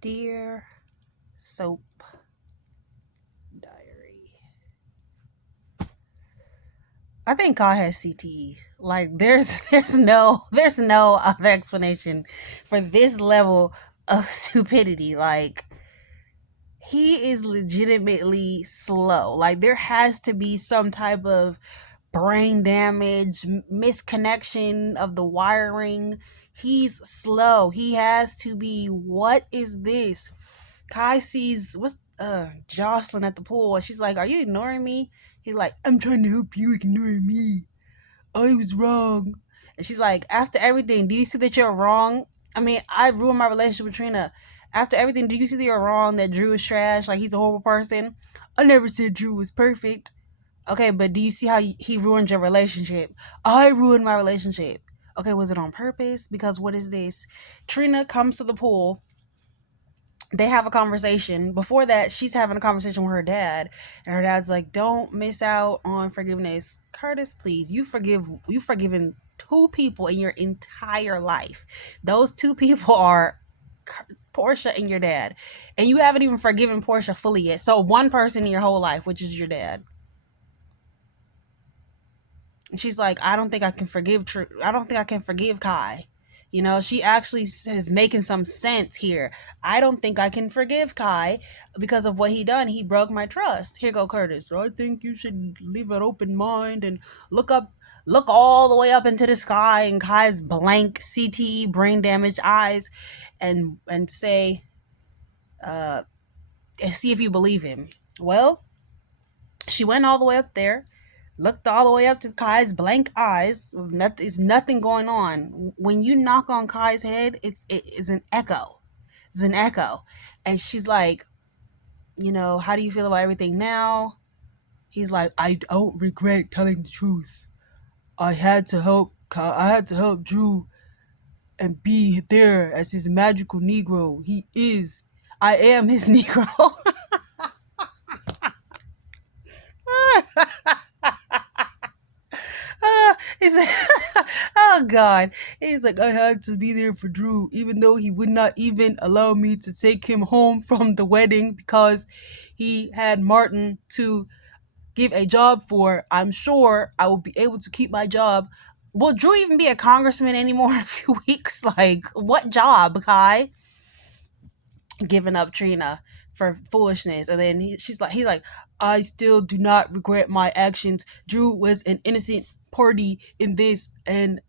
Dear Soap Diary. I think Kai has CTE. Like there's no other explanation for this level of stupidity. Like he is legitimately slow. Like there has to be some type of brain damage, misconnection of the wiring. He's slow. He has to be. What is this? Kai sees what's Jocelyn at the pool, and she's like, "Are you ignoring me?" He's like, "I'm trying to help you ignore me. I was wrong." And she's like, "After everything, do you see that you're wrong? I mean, I ruined my relationship with Trina. After everything, do you see that you're wrong? That Drew is trash? Like he's a horrible person? I never said Drew was perfect. Okay, but do you see how he ruined your relationship? I ruined my relationship. Okay, was it on purpose? Because what is this? Trina comes to the pool. They have a conversation. Before that, she's having a conversation with her dad, and her dad's like, "Don't miss out on forgiveness, Curtis. Please, you've forgiven two people in your entire life. Those two people are Portia and your dad, and you haven't even forgiven Portia fully yet. So one person in your whole life, which is your dad." And she's like, I don't think I can forgive. I don't think I can forgive Kai. You know, she actually is making some sense here. I don't think I can forgive Kai because of what he done. He broke my trust. Here go Curtis. I think you should leave an open mind and look all the way up into the sky in Kai's blank CTE brain damaged eyes, and say, and see if you believe him. Well, she went all the way up there, looked all the way up to Kai's blank eyes. Nothing, it's nothing going on. When you knock on Kai's head, it's an echo. It's an echo. And she's like, how do you feel about everything now? He's like, I don't regret telling the truth. I had to help. I had to help Drew and be there as his magical Negro. He is. I am his Negro. He's like, oh God. He's like, I had to be there for Drew, even though he would not even allow me to take him home from the wedding because he had Martin to give a job for. I'm sure I will be able to keep my job. Will Drew even be a congressman anymore in a few weeks? Like, what job, Kai? Giving up Trina for foolishness. And then he's like, I still do not regret my actions. Drew was an innocent party in this, and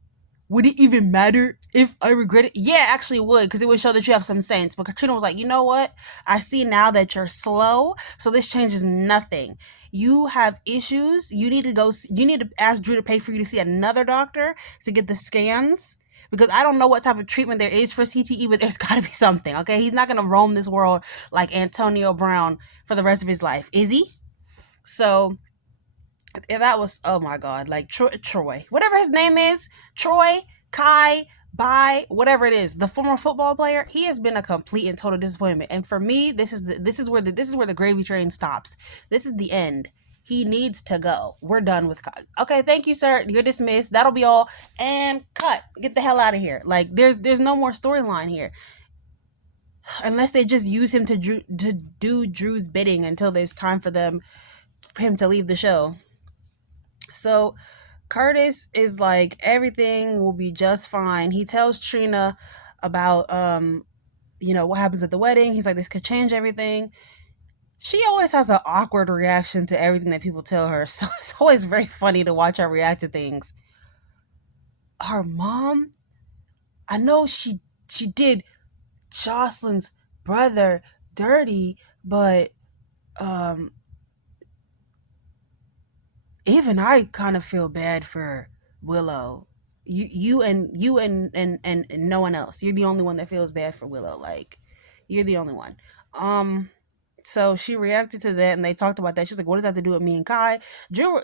would it even matter if I regret it? Yeah, actually it would, because it would show that you have some sense. But Katrina was like, you know what? I see now that you're slow, so this changes nothing. You have issues. You need to ask Drew to pay for you to see another doctor to get the scans. Because I don't know what type of treatment there is for CTE, but there's got to be something, okay? He's not going to roam this world like Antonio Brown for the rest of his life, is he? So that was, oh my God, like Troy, whatever his name is, Troy, Kai, Bai, whatever it is, the former football player, he has been a complete and total disappointment. And for me, this is where the gravy train stops. This is the end. He needs to go. We're done with Kai. Okay, thank you, sir. You're dismissed. That'll be all. And cut. Get the hell out of here. Like there's no more storyline here, unless they just use him to do Drew's bidding until there's time for him to leave the show. So Curtis is like, everything will be just fine. He tells Trina about what happens at the wedding. He's like, this could change everything. She always has an awkward reaction to everything that people tell her. So it's always very funny to watch her react to things. Her mom, I know she did Jocelyn's brother dirty, but um even I kind of feel bad for Willow. You and no one else. You're the only one that feels bad for Willow. Like, you're the only one. Um, so she reacted to that, and they talked about that. She's like, "What does that have to do with me and Kai?" Drew.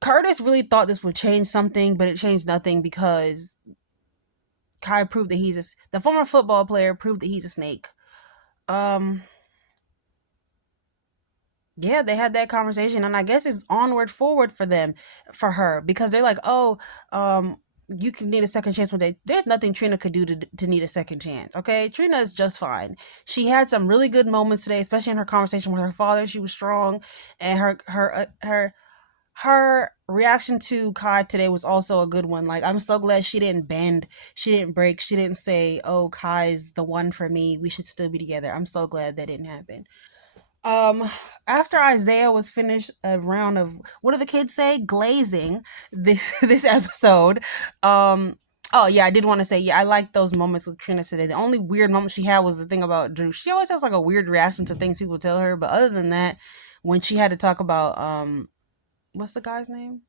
Curtis really thought this would change something, but it changed nothing because Kai proved that the former football player proved that he's a snake. Um, yeah, they had that conversation, and I guess it's onward forward for her, because they're like, oh, You can need a second chance one day. There's nothing Trina could do to need a second chance. Okay, Trina is just fine. She had some really good moments today, especially in her conversation with her father. She was strong, and her reaction to Kai today was also a good one. Like, I'm so glad she didn't bend, she didn't break, she didn't say, "Oh, Kai's the one for me. We should still be together." I'm so glad that didn't happen. Um, After Isaiah was finished a round of, what do the kids say, glazing this episode. Oh yeah, I did want to say, yeah, I like those moments with Trina today. The only weird moment she had was the thing about Drew. She always has like a weird reaction to things people tell her, but other than that, when she had to talk about what's the guy's name,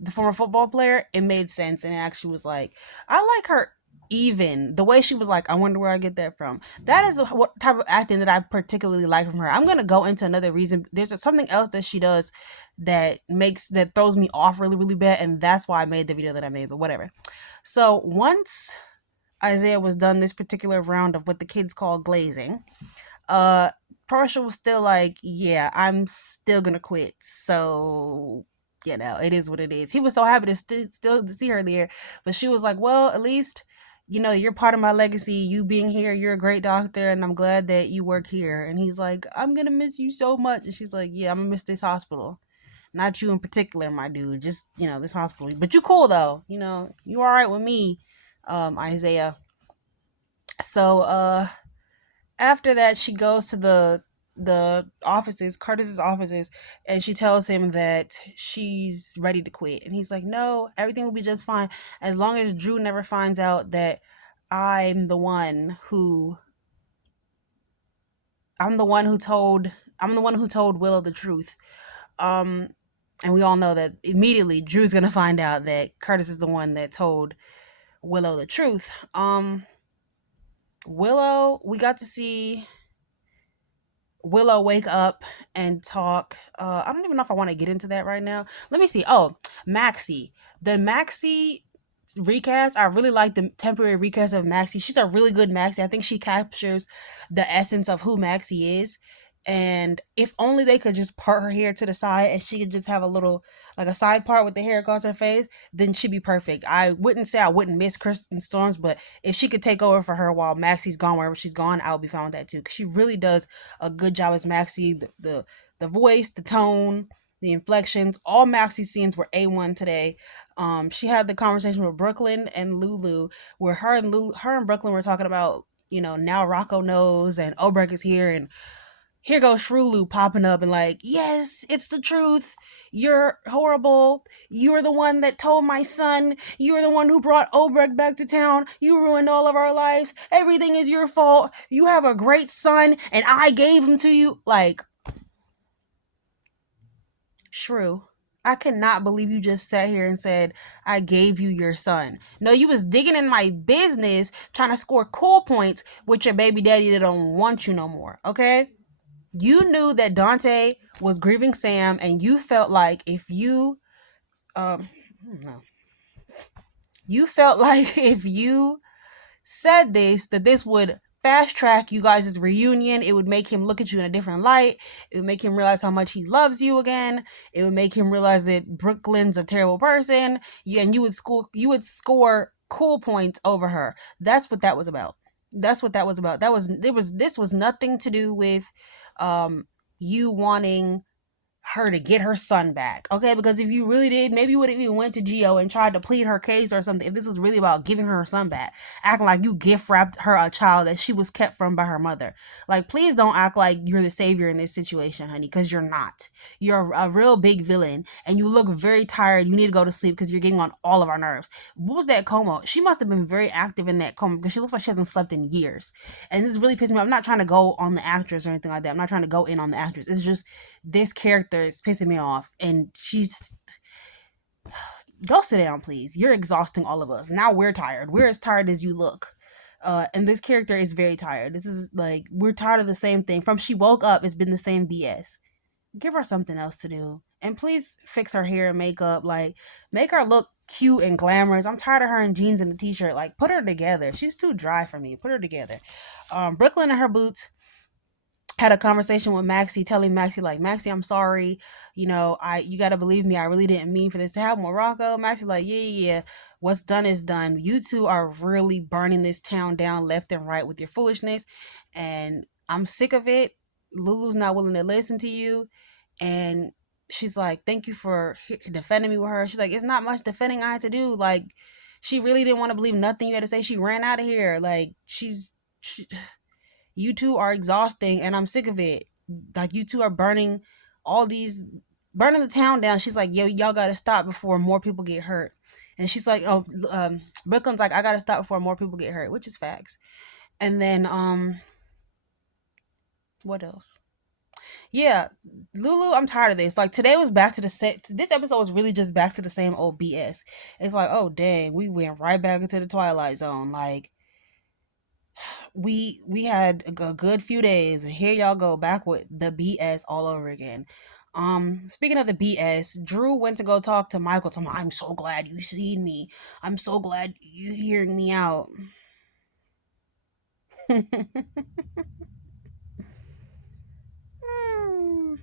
the former football player, it made sense, and it actually was like, I like her. Even the way she was like, I wonder where I get that from. That is what type of acting that I particularly like from her. I'm gonna go into another reason. There's something else that she does that throws me off really really bad, and that's why I made the video that I made. But whatever. So once Isaiah was done this particular round of what the kids call glazing, uh Portia was still like, yeah, I'm still gonna quit. So, it is what it is. He was so happy to still to see her there, but she was like, well, at least, you're part of my legacy. You being here, you're a great doctor, and I'm glad that you work here. And he's like, I'm gonna miss you so much. And she's like, yeah, I'm gonna miss this hospital. Not you in particular, my dude. Just, this hospital. But you cool though. You all right with me, Isaiah. So, after that, she goes to the offices, Curtis's offices, and she tells him that she's ready to quit. And he's like, "No, everything will be just fine as long as Drew never finds out that I'm the one who I'm the one who told I'm the one who told Willow the truth." Um and we all know that immediately Drew's going to find out that Curtis is the one that told Willow the truth. Willow, we got to see Willow wake up and talk. I don't even know if I want to get into that right now. Let me see. Oh, Maxie. The Maxie recast, I really like the temporary recast of Maxie. She's a really good Maxie. I think she captures the essence of who Maxie is. And if only they could just part her hair to the side and she could just have a little, like a side part with the hair across her face, then she'd be perfect. I wouldn't say I wouldn't miss Kristen Storms, but if she could take over for her while Maxie's gone, wherever she's gone, I would be fine with that too. Because she really does a good job as Maxie. The voice, the tone, the inflections, all Maxie's scenes were A1 today. She had the conversation with Brooklyn and Lulu, where her and Brooklyn were talking about, now Rocco knows and Obrecht is here, and here goes Shrulu popping up and like, yes, it's the truth. You're horrible. You're the one that told my son. You're the one who brought Obrecht back to town. You ruined all of our lives. Everything is your fault. You have a great son, and I gave him to you. Like, Shrew, I cannot believe you just sat here and said, I gave you your son. No, you was digging in my business trying to score cool points with your baby daddy that don't want you no more, okay? You knew that Dante was grieving Sam, and you felt like if you, no, you felt like if you said that this would fast track you guys' reunion. It would make him look at you in a different light. It would make him realize how much he loves you again. It would make him realize that Brooklyn's a terrible person. And you would score cool points over her. That's what that was about. That's what that was about. This was nothing to do with you wanting her to get her son back, okay? Because if you really did, maybe you would have even went to Geo and tried to plead her case or something. If this was really about giving her son back, acting like you gift wrapped her a child that she was kept from by her mother. Like, please don't act like you're the savior in this situation, honey, because you're not. You're a real big villain, and you look very tired. You need to go to sleep because you're getting on all of our nerves. What was that coma? She must have been very active in that coma because she looks like she hasn't slept in years. And this really pissed me off. I'm not trying to go on the actress or anything like that. I'm not trying to go in on the actress. It's just this character is pissing me off, and she's, go sit down, please. You're exhausting all of us. Now we're tired. We're as tired as you look. And this character is very tired. This is like, we're tired of the same thing. From she woke up, it's been the same BS. Give her something else to do. And please fix her hair and makeup. Like, make her look cute and glamorous. I'm tired of her in jeans and a t-shirt. Like, put her together. She's too dry for me. Put her together. Brooklyn and her boots. had a conversation with Maxie, telling Maxie like, Maxie, I'm sorry. You gotta believe me. I really didn't mean for this to happen with Rocco. Maxie like, yeah, yeah, yeah. What's done is done. You two are really burning this town down left and right with your foolishness, and I'm sick of it. Lulu's not willing to listen to you, and she's like, thank you for defending me with her. She's like, it's not much defending I had to do. Like, she really didn't want to believe nothing you had to say. She ran out of here. Like, she, you two are exhausting and I'm sick of it. Like, you two are all these burning the town down. She's like, yo, y'all gotta stop before more people get hurt. And she's like, oh, Brooklyn's like, I gotta stop before more people get hurt, which is facts. And then what else? Yeah, Lulu, I'm tired of this. Like, today was back to the set. This episode was really just back to the same old BS. It's like, oh dang, we went right back into the Twilight Zone. Like, we had a good few days, and here y'all go back with the BS all over again. Speaking of the BS, Drew went to go talk to Michael. To him, I'm so glad you seen me. I'm so glad you hearing me out. Hmm.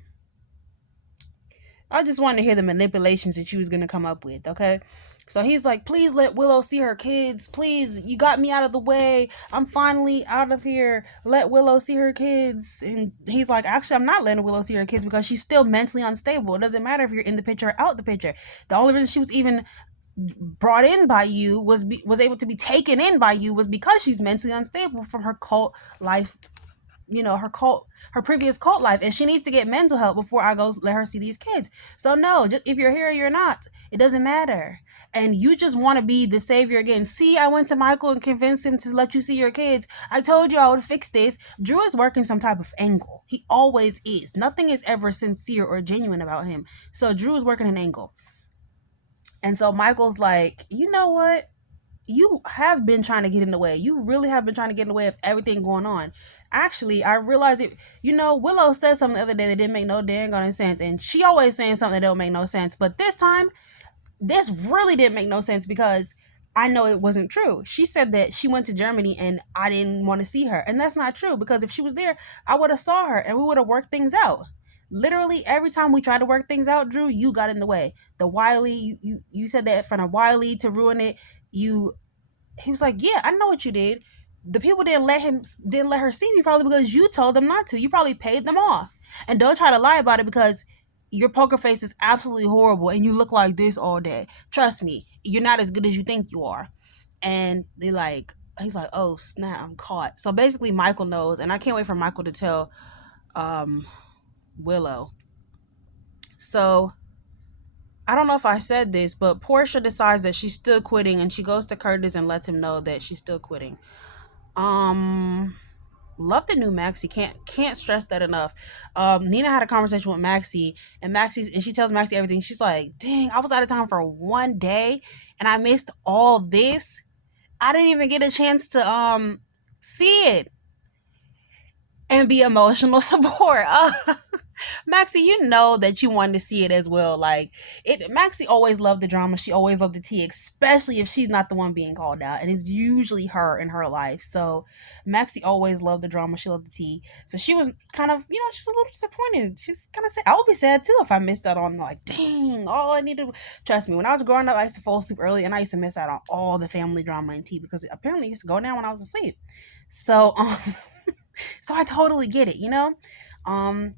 I just wanted to hear the manipulations that you was gonna come up with, okay? So he's like, please let Willow see her kids. Please, you got me out of the way. I'm finally out of here. Let Willow see her kids. And he's like, actually, I'm not letting Willow see her kids because she's still mentally unstable. It doesn't matter if you're in the picture or out the picture. The only reason she was even brought in by you was able to be taken in by you was because she's mentally unstable from her cult life, her previous cult life, and she needs to get mental help before I go let her see these kids. So no, just if you're here or you're not, it doesn't matter. And you just want to be the savior again. See, I went to Michael and convinced him to let you see your kids. I told you I would fix this. Drew is working some type of angle. He always is. Nothing is ever sincere or genuine about him. So Drew is working an angle. And so Michael's like, you know what? You have been trying to get in the way. You really have been trying to get in the way of everything going on. Actually, I realized it. Willow said something the other day that didn't make no dang on sense, and she always saying something that don't make no sense. But this time, this really didn't make no sense because I know it wasn't true. She said that she went to Germany and I didn't want to see her, and that's not true because if she was there, I would have saw her and we would have worked things out. Literally every time we tried to work things out, Drew, you got in the way. The Wiley, you said that in front of Wiley to ruin it. You He was like, yeah, I know what you did. The people didn't let her see me probably because you told them not to. You probably paid them off. And don't try to lie about it because your poker face is absolutely horrible and you look like this all day. Trust me, you're not as good as you think you are. And he's like, oh snap, I'm caught. So basically Michael knows, and I can't wait for Michael to tell um Willow. So I don't know if I said this, but Portia decides that she's still quitting and she goes to Curtis and lets him know that she's still quitting. Um, love the new Maxie. Can't stress that enough. Nina had a conversation with Maxie, and she tells Maxie everything. She's like, "Dang, I was out of town for one day, and I missed all this. I didn't even get a chance to see it and be emotional support." Maxie, you know that you wanted to see it as well. Like it, Maxie always loved the drama. She always loved the tea, especially if she's not the one being called out, and it's usually her in her life. So Maxie always loved the drama. She loved the tea. So she was kind of, she was a little disappointed. She's kind of sad. I would be sad too if I missed out on like, dang, all I needed. Trust me, when I was growing up, I used to fall asleep early, and I used to miss out on all the family drama and tea because it apparently used to go down when I was asleep. So so I totally get it. Um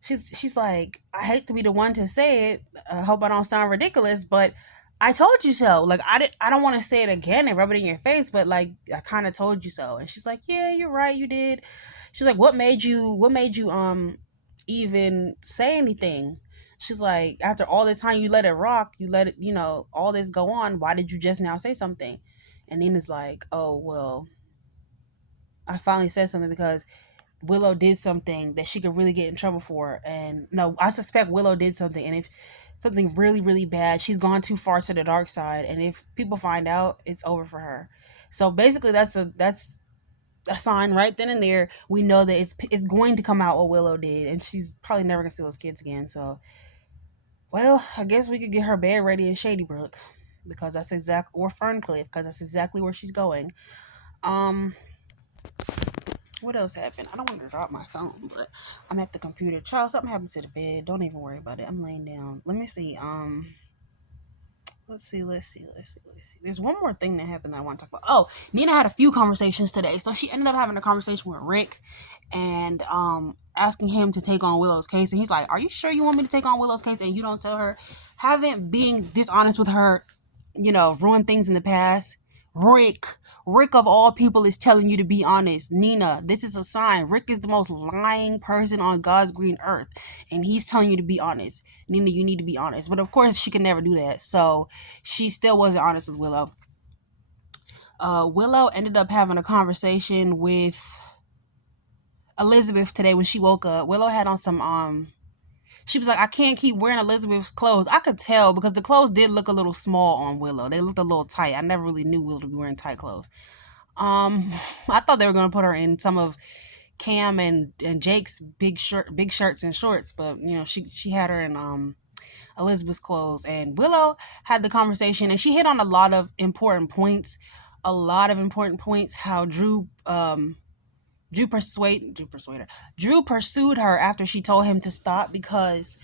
she's like, I hate to be the one to say it. I hope I don't sound ridiculous, but I told you so. Like I don't want to say it again and rub it in your face, but like I kind of told you so. And she's like, yeah, you're right, you did. She's like, what made you even say anything? She's like, after all this time you let it rock, you let it, all this go on. Why did you just now say something? And Nina's like, oh well, I finally said something because Willow did something that she could really get in trouble for. And no, I suspect Willow did something. And if something really, really bad, she's gone too far to the dark side. And if people find out, it's over for her. So basically, that's a sign right then and there. We know that it's going to come out what Willow did, and she's probably never gonna see those kids again. So, well, I guess we could get her bed ready in Shady Brook because that's exact or Ferncliff because that's exactly where she's going. Um, What else happened? I don't want to drop my phone, but I'm at the computer. Charles, something happened to the bed. Don't even worry about it. I'm laying down. Let me see. Let's see. There's one more thing that happened that I want to talk about. Oh, Nina had a few conversations today. So she ended up having a conversation with Rick and asking him to take on Willow's case. And he's like, "Are you sure you want me to take on Willow's case?" And you don't tell her. Haven't being dishonest with her, ruined things in the past. Rick, Rick of all people is telling you to be honest. Nina, this is a sign. Rick is the most lying person on God's green earth, and he's telling you to be honest. Nina, you need to be honest. But of course, she can never do that. So she still wasn't honest with Willow. Willow ended up having a conversation with Elizabeth today when she woke up. Willow had on some. She was like, I can't keep wearing Elizabeth's clothes. I could tell because the clothes did look a little small on Willow. They looked a little tight. I never really knew Willow to be wearing tight clothes. I thought they were gonna put her in some of Cam and Jake's big shirts and shorts, but she had her in Elizabeth's clothes. And Willow had the conversation, and she hit on a lot of important points. A lot of important points. How Drew pursued her after she told him to stop because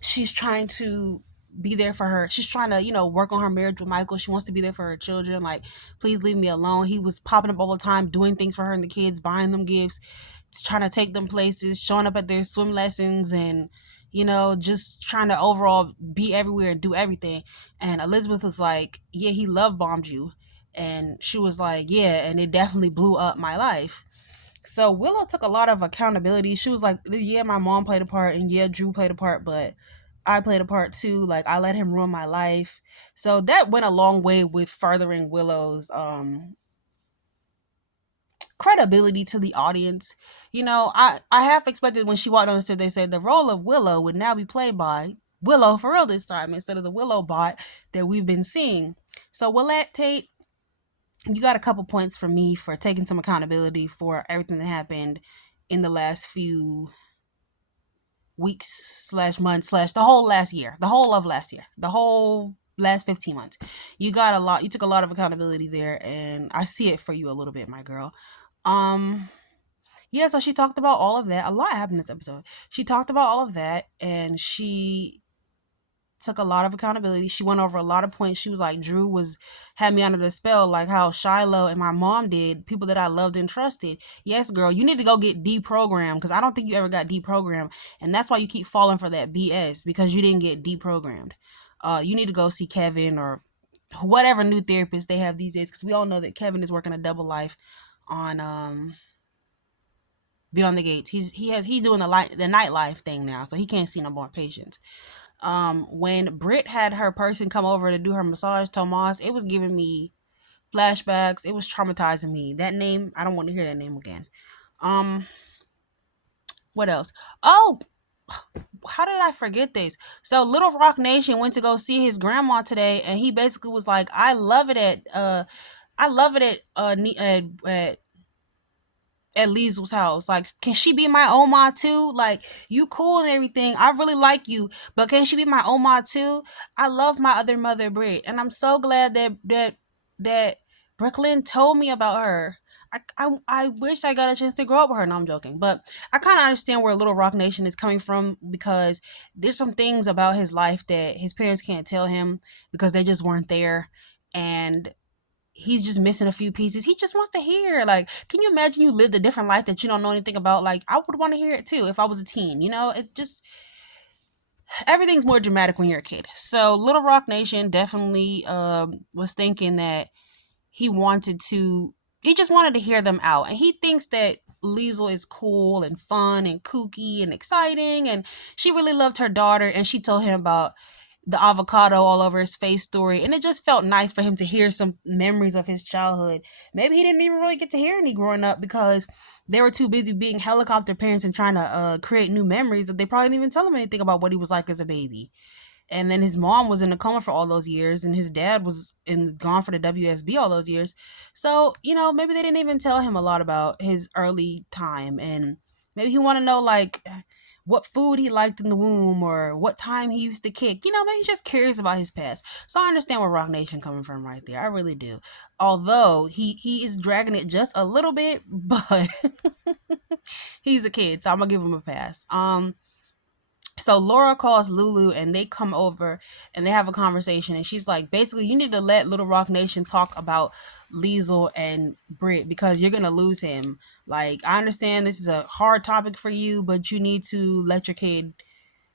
she's trying to be there for her. She's trying to, work on her marriage with Michael. She wants to be there for her children. Like, please leave me alone. He was popping up all the time, doing things for her and the kids, buying them gifts, trying to take them places, showing up at their swim lessons, and just trying to overall be everywhere and do everything. And Elizabeth was like, yeah, he love bombed you. And she was like, yeah, and it definitely blew up my life. So Willow took a lot of accountability. She was like, yeah, my mom played a part, and yeah, Drew played a part, but I played a part too. Like, I let him ruin my life. So that went a long way with furthering Willow's credibility to the audience. I half expected when she walked on the stage, they said the role of Willow would now be played by Willow for real this time instead of the Willow bot that we've been seeing. So Willette Tate, you got a couple points from me for taking some accountability for everything that happened in the last few weeks slash months slash the whole last year, the whole of last year, the whole last 15 months. You took a lot of accountability there, and I see it for you a little bit, my girl. Yeah, so she talked about all of that. A lot happened in this episode. She talked about all of that, and she took a lot of accountability. She went over a lot of points. She was like, had me under the spell, like how Shiloh and my mom did, people that I loved and trusted. Yes, girl, you need to go get deprogrammed, because I don't think you ever got deprogrammed. And that's why you keep falling for that BS, because you didn't get deprogrammed. You need to go see Kevin or whatever new therapist they have these days, because we all know that Kevin is working a double life on Beyond the Gates. He's doing the nightlife thing now, so he can't see no more patients. When Britt had her person come over to do her massage, Tomas, it was giving me flashbacks. It was traumatizing me. That name, I don't want to hear that name again. What else? Oh, how did I forget this? So Little Rock Nation went to go see his grandma today, and he basically was like, I love it at Liesel's house. Like, can she be my Oma too? Like, you cool and everything. I really like you, but can she be my Oma too? I love my other mother, Britt, and I'm so glad that Brooklyn told me about her. I wish I got a chance to grow up with her. No, I'm joking, but I kind of understand where Little Rock Nation is coming from, because there's some things about his life that his parents can't tell him because they just weren't there, and he's just missing a few pieces. He just wants to hear. Like, can you imagine you lived a different life that you don't know anything about? Like, I would want to hear it too if I was a teen. It just, everything's more dramatic when you're a kid. So Little Rock Nation definitely was thinking that he just wanted to hear them out, and he thinks that Liesel is cool and fun and kooky and exciting, and she really loved her daughter, and she told him about the avocado all over his face story, and it just felt nice for him to hear some memories of his childhood. Maybe he didn't even really get to hear any growing up because they were too busy being helicopter parents and trying to create new memories that they probably didn't even tell him anything about what he was like as a baby. And then his mom was in a coma for all those years, and his dad was gone for the WSB all those years. So, maybe they didn't even tell him a lot about his early time, and maybe he want to know, like, what food he liked in the womb or what time he used to kick. Maybe he's just curious about his past. So I understand where Rock Nation coming from right there. I really do. Although he is dragging it just a little bit, but he's a kid, so I'm gonna give him a pass. So Laura calls Lulu and they come over and they have a conversation, and she's like, basically, you need to let Little Rock Nation talk about Liesel and Britt because you're gonna lose him. Like, I understand this is a hard topic for you, but you need to let your kid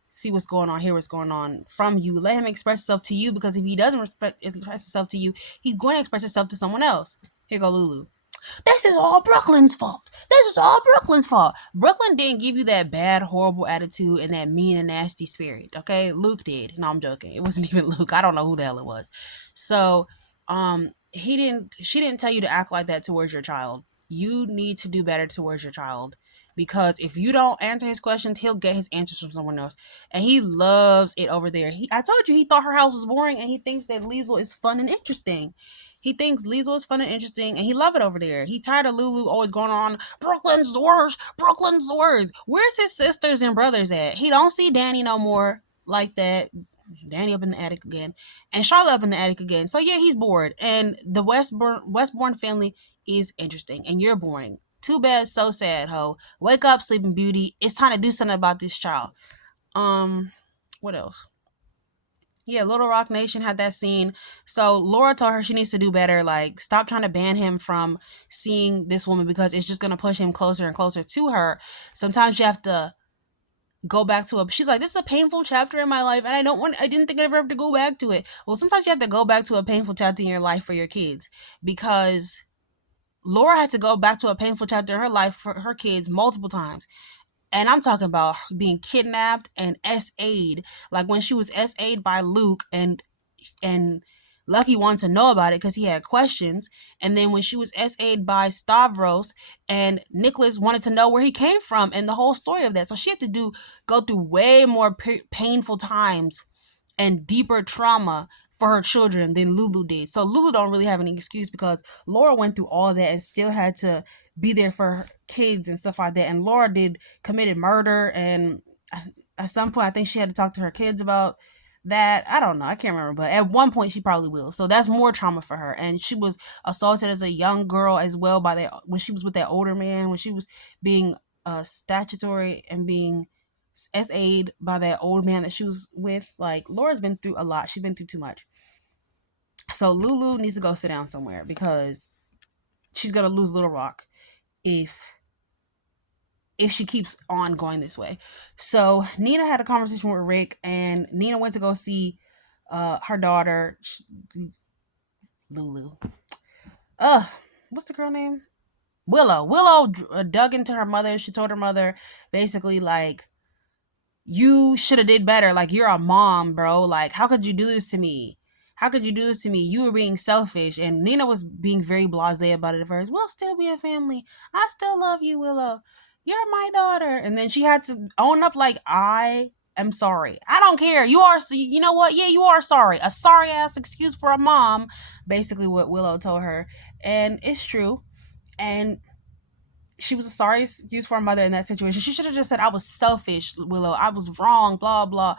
see what's going on, hear what's going on from you. Let him express himself to you, because if he doesn't express himself to you, he's going to express himself to someone else. Here go Lulu. This is all Brooklyn's fault. This is all Brooklyn's fault. Brooklyn didn't give you that bad, horrible attitude and that mean and nasty spirit. Okay, Luke did. No, I'm joking. It wasn't even Luke. I don't know who the hell it was. So, he didn't. She didn't tell you to act like that towards your child. You need to do better towards your child, because if you don't answer his questions, he'll get his answers from someone else, and he loves it over there. I told you, he thought her house was boring, and he thinks that Liesel is fun and interesting. He thinks Liesel is fun and interesting, and he love it over there. He tired of Lulu always going on, Brooklyn's the worst, Brooklyn's the worst. Where's his sisters and brothers at? He don't see Danny no more like that. Danny up in the attic again, and Charlotte up in the attic again. So yeah, he's bored, and the Westbourne family is interesting, and you're boring. Too bad, so sad, ho. Wake up, Sleeping Beauty. It's time to do something about this child. What else? Yeah, Little Rock Nation had that scene. So Laura told her she needs to do better. Like, stop trying to ban him from seeing this woman, because it's just gonna push him closer and closer to her. Sometimes you have to go back to it. She's like, this is a painful chapter in my life, and I didn't think I'd ever have to go back to it. Well, sometimes you have to go back to a painful chapter in your life for your kids, because Laura had to go back to a painful chapter in her life for her kids multiple times. And I'm talking about being kidnapped and SA'd. Like, when she was SA'd by Luke, and Lucky wanted to know about it because he had questions. And then when she was SA'd by Stavros, and Nicholas wanted to know where he came from and the whole story of that. So she had to go through way more painful times and deeper trauma for her children than Lulu did. So Lulu don't really have any excuse, because Laura went through all that and still had to be there for her kids and stuff like that. And Laura committed murder, and at some point I think she had to talk to her kids about that. I don't know. I can't remember, but at one point she probably will. So that's more trauma for her. And she was assaulted as a young girl as well by that, when she was with that older man, when she was being statutory and being SA'd by that old man that she was with. Like, Laura's been through a lot. She's been through too much. So Lulu needs to go sit down somewhere, because she's gonna lose Little Rock if she keeps on going this way. So Nina had a conversation with Rick, and Nina went to go see her daughter, Lulu. What's the girl name? Willow. Willow dug into her mother. She told her mother basically, like, you should have did better. Like, you're a mom, bro. Like, how could you do this to me? How could you do this to me? You were being selfish. And Nina was being very blasé about it at first. We'll still be a family. I still love you, Willow. You're my daughter. And then she had to own up, like, I am sorry. I don't care. You know what? Yeah, you are sorry. A sorry ass excuse for a mom. Basically what Willow told her. And it's true. And she was a sorry excuse for her mother in that situation. She should have just said, I was selfish, Willow. I was wrong, blah, blah,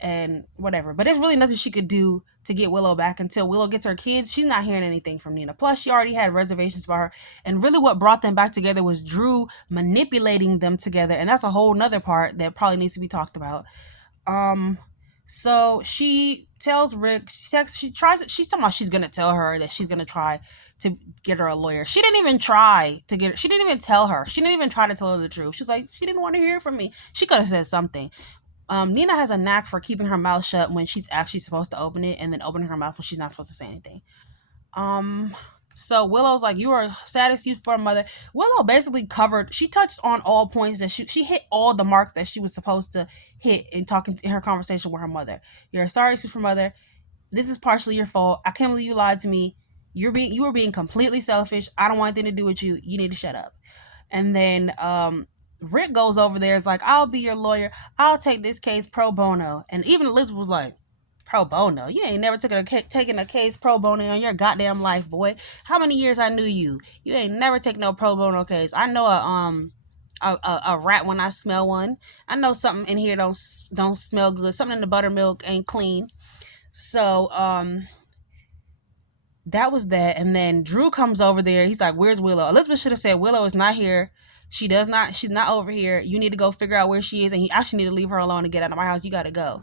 and whatever. But there's really nothing she could do to get Willow back until Willow gets her kids. She's not hearing anything from Nina. Plus, she already had reservations for her. And really what brought them back together was Drew manipulating them together. And that's a whole nother part that probably needs to be talked about. So she tells Rick, she's talking about she's going to tell her that she's going to try to get her a lawyer. She didn't even tell her. She didn't even try to tell her the truth. She's like, she didn't want to hear from me. She could have said something. Nina has a knack for keeping her mouth shut when she's actually supposed to open it, and then opening her mouth when she's not supposed to say anything. So Willow's like, you are a sad excuse for a mother. Willow basically she touched on all points that she hit all the marks that she was supposed to hit in her conversation with her mother. You're a sorry excuse for mother. This is partially your fault. I can't believe you lied to me. You were being completely selfish. I don't want anything to do with you. You need to shut up. And then Rick goes over there. It's like, I'll be your lawyer. I'll take this case pro bono. And even Elizabeth was like, pro bono? You ain't never taken a case pro bono in your goddamn life, boy. How many years I knew you? You ain't never taken no pro bono case. I know a rat when I smell one. I know something in here don't smell good. Something in the buttermilk ain't clean. So that was that. And then Drew comes over there. He's like, "Where's Willow?" Elizabeth should have said, "Willow is not here. She's not over here. You need to go figure out where she is, and you actually need to leave her alone and get out of my house. You got to go."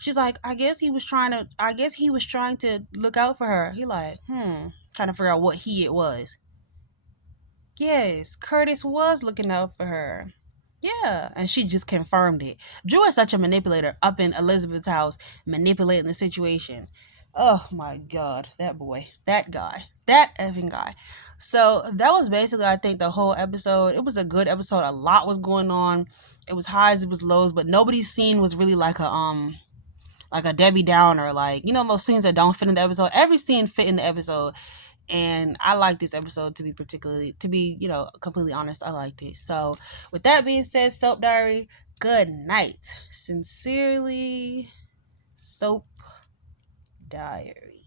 She's like, I guess he was trying to look out for her. He like, trying to figure out what he it was. Yes, Curtis was looking out for her. Yeah, and she just confirmed it. Drew is such a manipulator up in Elizabeth's house, manipulating the situation. Oh my god, that boy, that guy, that effing guy. So that was basically, I think, the whole episode. It was a good episode. A lot was going on. It was highs, it was lows, but nobody's scene was really like a Debbie Downer, like those scenes that don't fit in the episode. Every scene fit in the episode, and I like this episode to be completely honest. I liked it. So with that being said, Soap Diary, good night. Sincerely, Soap Diary.